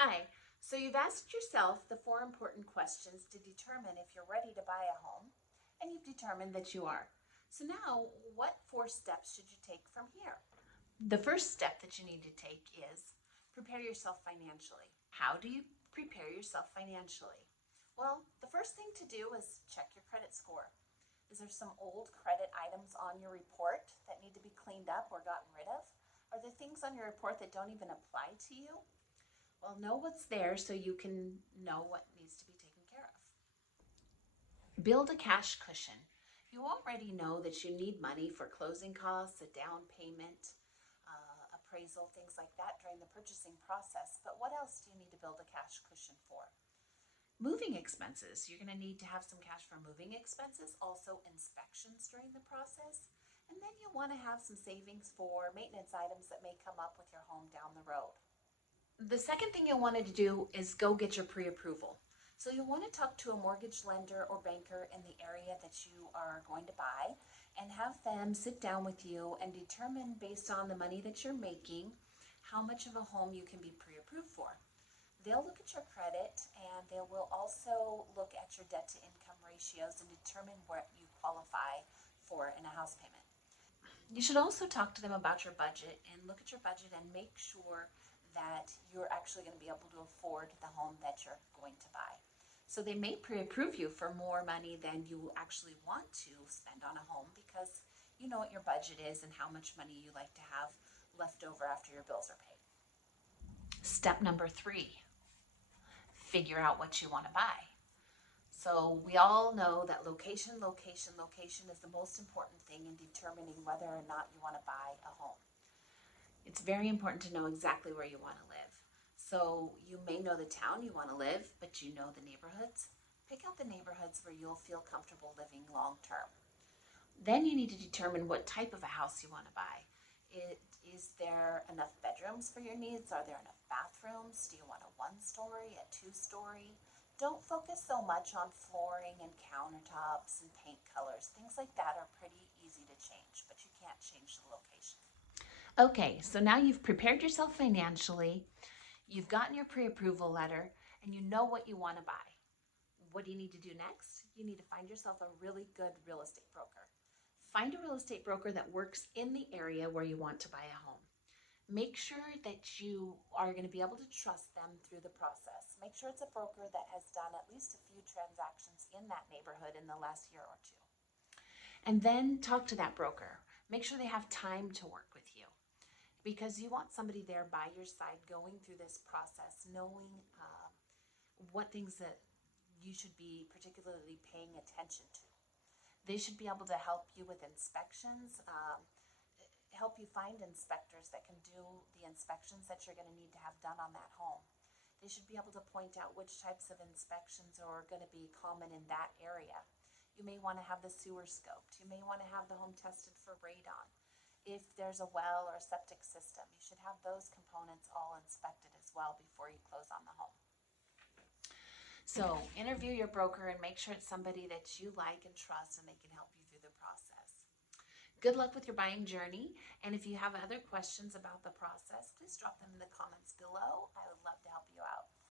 Hi. So you've asked yourself the four important questions to determine if you're ready to buy a home, and you've determined that you are. So now, what four steps should you take from here? The first step that you need to take is prepare yourself financially. How do you prepare yourself financially? Well, the first thing to do is check your credit score. Is there some old credit items on your report that need to be cleaned up or gotten rid of? Are there things on your report that don't even apply to you? Well, know what's there so you can know what needs to be taken care of. Build a cash cushion. You already know that you need money for closing costs, a down payment, appraisal, things like that during the purchasing process. But what else do you need to build a cash cushion for? Moving expenses. You're going to need to have some cash for moving expenses, also inspections during the process. And then you want to have some savings for maintenance items that may come up with your home down the road. The second thing you'll want to do is go get your pre-approval. So you'll want to talk to a mortgage lender or banker in the area that you are going to buy and have them sit down with you and determine, based on the money that you're making, how much of a home you can be pre-approved for. They'll look at your credit, and they will also look at your debt to income ratios and determine what you qualify for in a house payment. You should also talk to them about your budget and look at your budget and make sure that you're actually going to be able to afford the home that you're going to buy. So they may pre-approve you for more money than you actually want to spend on a home because you know what your budget is and how much money you like to have left over after your bills are paid. Step number 3, figure out what you want to buy. So we all know that location is the most important thing in determining whether or not you want to buy a home. It's very important to know exactly where you want to live. So you may know the town you want to live, but you know the neighborhoods. Pick out the neighborhoods where you'll feel comfortable living long term. Then you need to determine what type of a house you want to buy. Is there enough bedrooms for your needs? Are there enough bathrooms? Do you want a one-story, a two-story? Don't focus so much on flooring and countertops and paint colors. Things like that are pretty easy to change, but you can't change the location. Okay, so now you've prepared yourself financially, you've gotten your pre-approval letter, and you know what you want to buy. What do you need to do next? You need to find yourself a really good real estate broker. Find a real estate broker that works in the area where you want to buy a home. Make sure that you are going to be able to trust them through the process. Make sure it's a broker that has done at least a few transactions in that neighborhood in the last year or two. And then talk to that broker. Make sure they have time to work with you because you want somebody there by your side going through this process, knowing what things that you should be particularly paying attention to. They should be able to help you with inspections, help you find inspectors that can do the inspections that you're going to need to have done on that home. They should be able to point out which types of inspections are going to be common in that area. You may want to have the sewer scoped. You may want to have the home tested for radon. If there's a well or a septic system, you should have those components all inspected as well before you close on the home. So interview your broker and make sure it's somebody that you like and trust and they can help you through the process. Good luck with your buying journey. And if you have other questions about the process, please drop them in the comments below. I would love to help you out.